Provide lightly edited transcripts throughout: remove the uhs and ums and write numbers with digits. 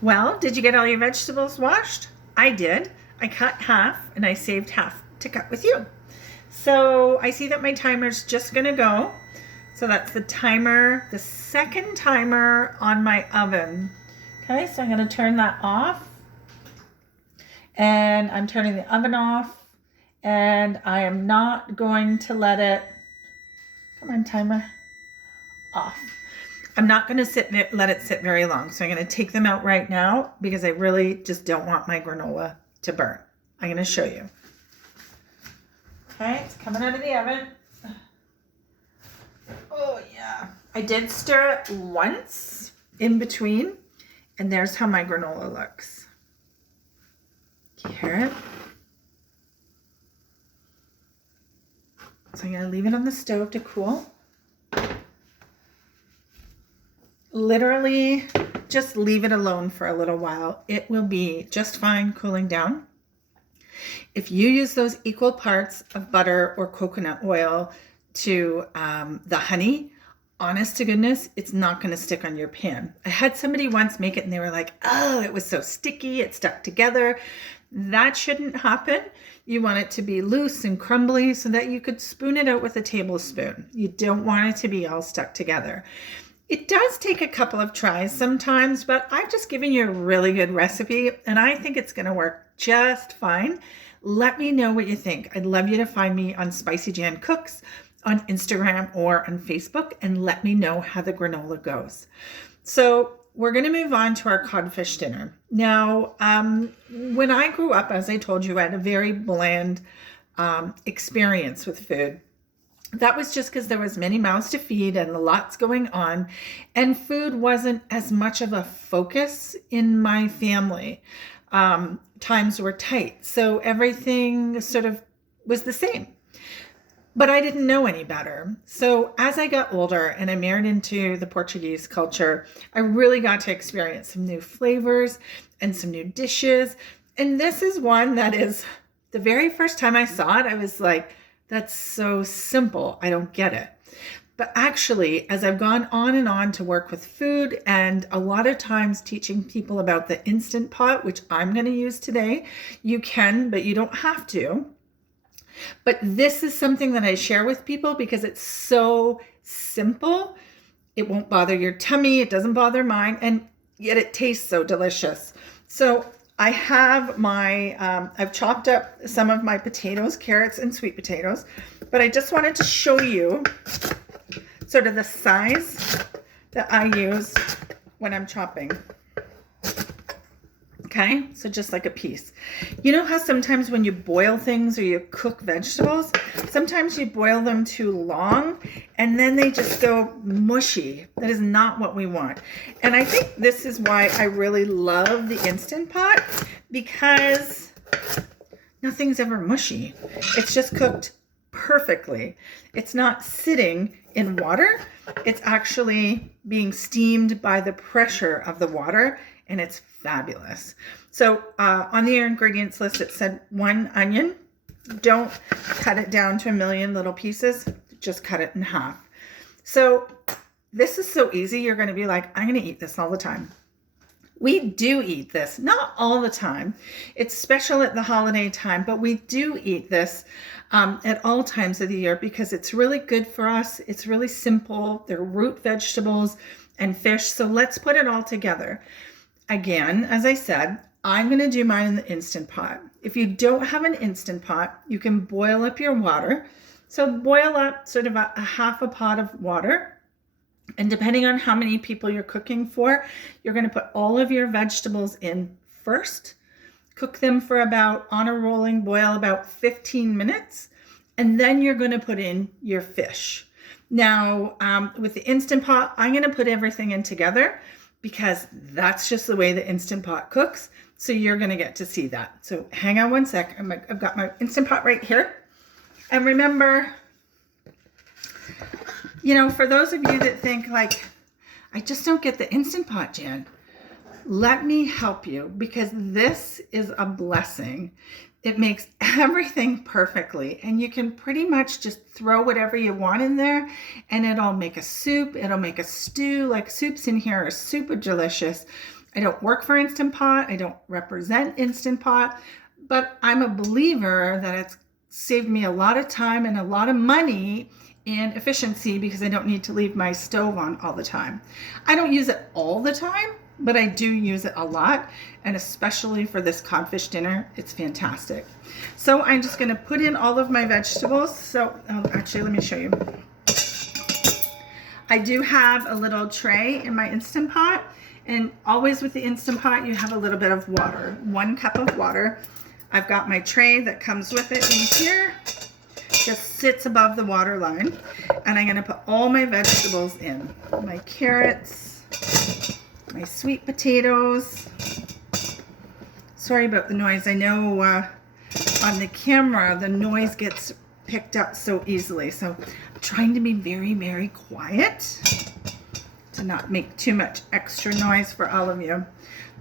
Well, did you get all your vegetables washed? I did. I cut half and I saved half to cut with you. So I see that my timer's just gonna go. So that's the timer, the second timer on my oven. Okay, so I'm gonna turn that off. And I'm turning the oven off. And I am not going to let it, come on timer, off. I'm not going to let it sit very long. So I'm going to take them out right now because I really just don't want my granola to burn. I'm going to show you. Okay, it's coming out of the oven. Oh yeah. I did stir it once in between, and there's how my granola looks. Can you hear it? So I'm going to leave it on the stove to cool. Literally just leave it alone for a little while. It will be just fine cooling down. If you use those equal parts of butter or coconut oil to the honey, honest to goodness, it's not going to stick on your pan. I had somebody once make it and they were like, oh, it was so sticky, it stuck together. That shouldn't happen. You want it to be loose and crumbly so that you could spoon it out with a tablespoon. You don't want it to be all stuck together. It does take a couple of tries sometimes, but I've just given you a really good recipe and I think it's going to work just fine. Let me know what you think. I'd love you to find me on Spicy Jan Cooks on Instagram or on Facebook and let me know how the granola goes. So we're going to move on to our codfish dinner. Now, when I grew up, as I told you, I had a very bland experience with food. That was just because there was many mouths to feed and lots going on, and food wasn't as much of a focus in my family. Times were tight, so everything sort of was the same. But I didn't know any better. So as I got older and I married into the Portuguese culture, I really got to experience some new flavors and some new dishes. And this is one that is, the very first time I saw it, I was like, that's so simple. I don't get it. But actually, as I've gone on and on to work with food and a lot of times teaching people about the Instant Pot, which I'm going to use today, you can, but you don't have to. But this is something that I share with people because it's so simple. It won't bother your tummy. It doesn't bother mine. And yet it tastes so delicious. So I have I've chopped up some of my potatoes, carrots, and sweet potatoes, but I just wanted to show you sort of the size that I use when I'm chopping. Okay, so just like a piece. You know how sometimes when you boil things or you cook vegetables, sometimes you boil them too long and then they just go mushy. That is not what we want. And I think this is why I really love the Instant Pot, because nothing's ever mushy. It's just cooked perfectly. It's not sitting in water. It's actually being steamed by the pressure of the water, and it's fabulous. So on the ingredients list, it said 1 onion. Don't cut it down to a million little pieces. Just cut it in half. So this is so easy. You're going to be like, I'm going to eat this all the time. We do eat this, not all the time. It's special at the holiday time, but we do eat this at all times of the year because it's really good for us. It's really simple. They're root vegetables and fish. So let's put it all together. Again, as I said, I'm going to do mine in the Instant Pot. If you don't have an Instant Pot, you can boil up your water. So boil up sort of a half a pot of water. And depending on how many people you're cooking for, you're going to put all of your vegetables in first. Cook them for about, on a rolling boil, about 15 minutes. And then you're going to put in your fish. Now, with the Instant Pot, I'm going to put everything in together, because that's just the way the Instant Pot cooks. So you're going to get to see that. So hang on one sec. I've got my Instant Pot right here. And remember, you know, for those of you that think like, I just don't get the Instant Pot, Jan, let me help you, because this is a blessing. It makes everything perfectly, and you can pretty much just throw whatever you want in there and it'll make a soup, it'll make a stew. Like soups in here are super delicious. I don't work for Instant Pot. I don't represent Instant Pot, but I'm a believer that it's saved me a lot of time and a lot of money in efficiency because I don't need to leave my stove on all the time. I don't use it all the time, but I do use it a lot, and especially for this codfish dinner, it's fantastic. So I'm just going to put in all of my vegetables. So actually, let me show you. I do have a little tray in my Instant Pot, and always with the Instant Pot, you have a little bit of water, 1 cup of water. I've got my tray that comes with it in here, just sits above the water line, and I'm going to put all my vegetables in. My carrots, my sweet potatoes. Sorry about the noise. I know on the camera the noise gets picked up so easily, so I'm trying to be very, very quiet to not make too much extra noise for all of you.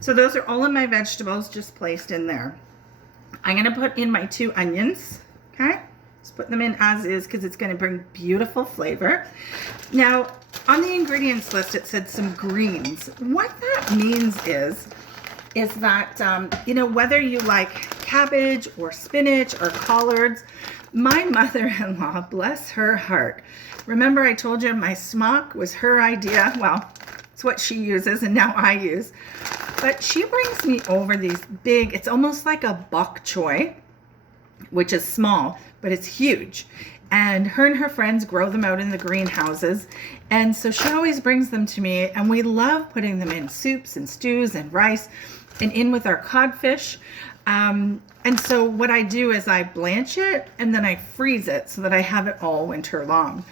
So those are all of my vegetables just placed in there. I'm going to put in my 2 onions, okay? Just put them in as is because it's going to bring beautiful flavor. Now, on the ingredients list, it said some greens. What that means is that, you know, whether you like cabbage or spinach or collards, my mother-in-law, bless her heart, remember I told you my smock was her idea? Well, it's what she uses and now I use. But she brings me over these big, it's almost like a bok choy, which is small, but it's huge. And her friends grow them out in the greenhouses. And so she always brings them to me, and we love putting them in soups and stews and rice and in with our codfish. And so what I do is I blanch it and then I freeze it so that I have it all winter long.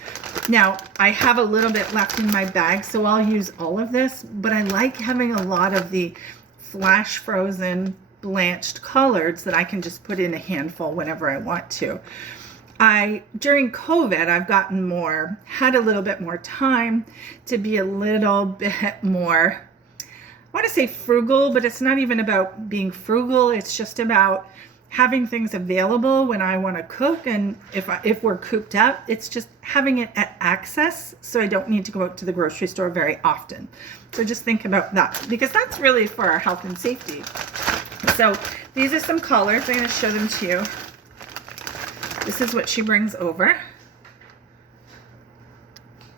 Now, I have a little bit left in my bag, so I'll use all of this, but I like having a lot of the flash frozen blanched collards that I can just put in a handful whenever I want to. During COVID, I've had a little bit more time to be a little bit more, I want to say frugal, but it's not even about being frugal. It's just about having things available when I want to cook. And if we're cooped up, it's just having it at access so I don't need to go out to the grocery store very often. So just think about that, because that's really for our health and safety. So these are some collards. I'm going to show them to you. This is what she brings over.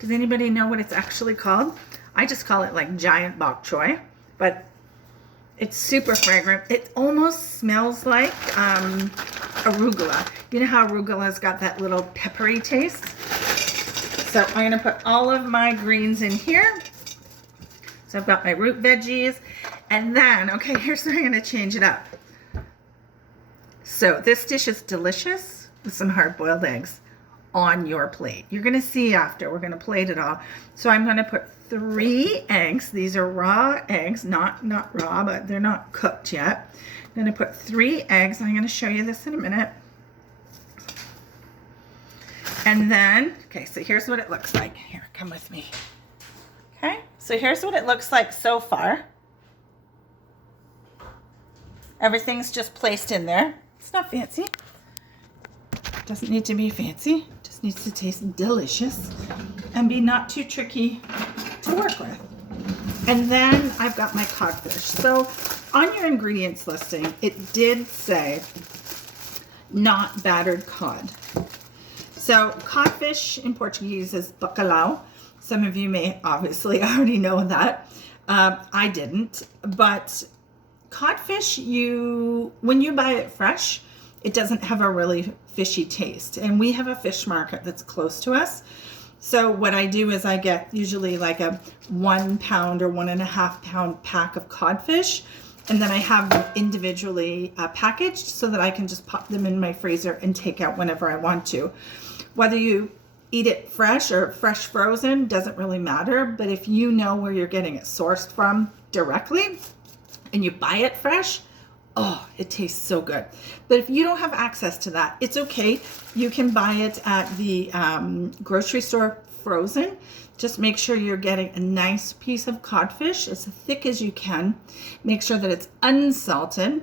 Does anybody know what it's actually called? I just call it like giant bok choy, but it's super fragrant. It almost smells like arugula. You know how arugula's got that little peppery taste? So I'm going to put all of my greens in here. So I've got my root veggies. And then, okay, here's where I'm going to change it up. So this dish is delicious with some hard-boiled eggs on your plate. You're going to see after. We're going to plate it all. So I'm going to put 3 eggs. These are raw eggs, not raw, but they're not cooked yet. I'm going to put 3 eggs. I'm going to show you this in a minute. And then, okay, so here's what it looks like. Here, come with me. Okay, so here's what it looks like so far. Everything's just placed in there. It's not fancy. Doesn't need to be fancy. Just needs to taste delicious and be not too tricky to work with. And then I've got my codfish. So on your ingredients listing, it did say not battered cod. So codfish in Portuguese is bacalhau. Some of you may obviously already know that. I didn't, but codfish, when you buy it fresh, it doesn't have a really fishy taste. And we have a fish market that's close to us. So what I do is I get usually like a 1 pound or 1.5 pound pack of codfish. And then I have them individually packaged so that I can just pop them in my freezer and take out whenever I want to. Whether you eat it fresh or fresh frozen doesn't really matter. But if you know where you're getting it sourced from directly and you buy it fresh, oh, it tastes so good. But if you don't have access to that, it's okay. You can buy it at the grocery store frozen. Just make sure you're getting a nice piece of codfish, as thick as you can. Make sure that it's unsalted,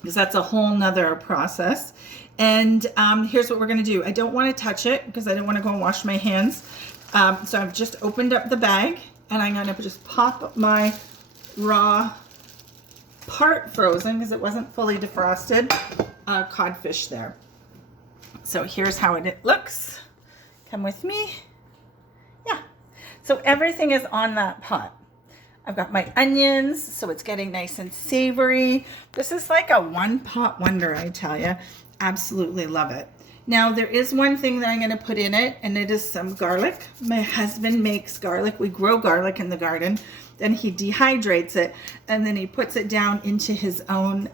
because that's a whole nother process. And here's what we're gonna do. I don't wanna touch it because I don't wanna go and wash my hands. So I've just opened up the bag and I'm gonna just pop my raw, part frozen because it wasn't fully defrosted, codfish there. So here's how it looks. Come with me. Yeah. So everything is on that pot. I've got my onions, so it's getting nice and savory. This is like a one-pot wonder, I tell you. Absolutely love it. Now, there is one thing that I'm going to put in it, and it is some garlic. My husband makes garlic. We grow garlic in the garden. Then he dehydrates it, and then he puts it down into his own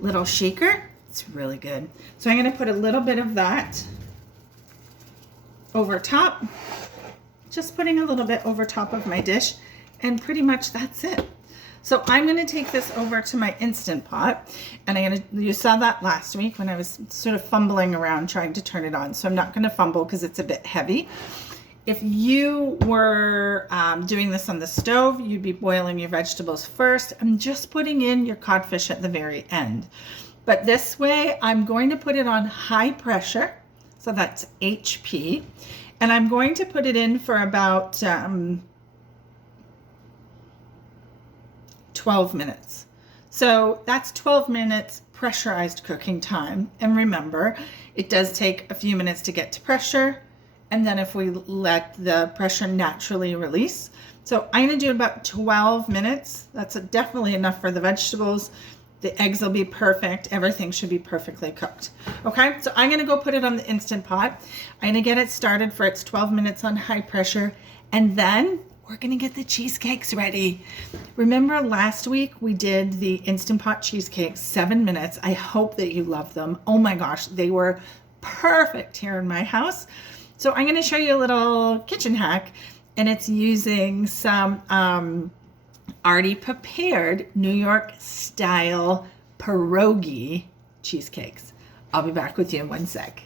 little shaker. It's really good. So I'm going to put a little bit of that over top. Just putting a little bit over top of my dish. And pretty much that's it. So I'm going to take this over to my Instant Pot, and you saw that last week when I was sort of fumbling around trying to turn it on. So I'm not going to fumble because it's a bit heavy. If you were doing this on the stove, you'd be boiling your vegetables first and just putting in your codfish at the very end. But this way, I'm going to put it on high pressure. So that's HP. And I'm going to put it in for about 12 minutes. So that's 12 minutes pressurized cooking time. And remember, it does take a few minutes to get to pressure. And then if we let the pressure naturally release. So I'm going to do about 12 minutes. That's definitely enough for the vegetables. The eggs will be perfect. Everything should be perfectly cooked. Okay, so I'm going to go put it on the Instant Pot. I'm going to get it started for its 12 minutes on high pressure. And then we're going to get the cheesecakes ready. Remember last week we did the Instant Pot cheesecakes, 7 minutes. I hope that you love them. Oh my gosh, they were perfect here in my house. So I'm going to show you a little kitchen hack, and it's using some already prepared New York style pierogi cheesecakes. I'll be back with you in 1 sec.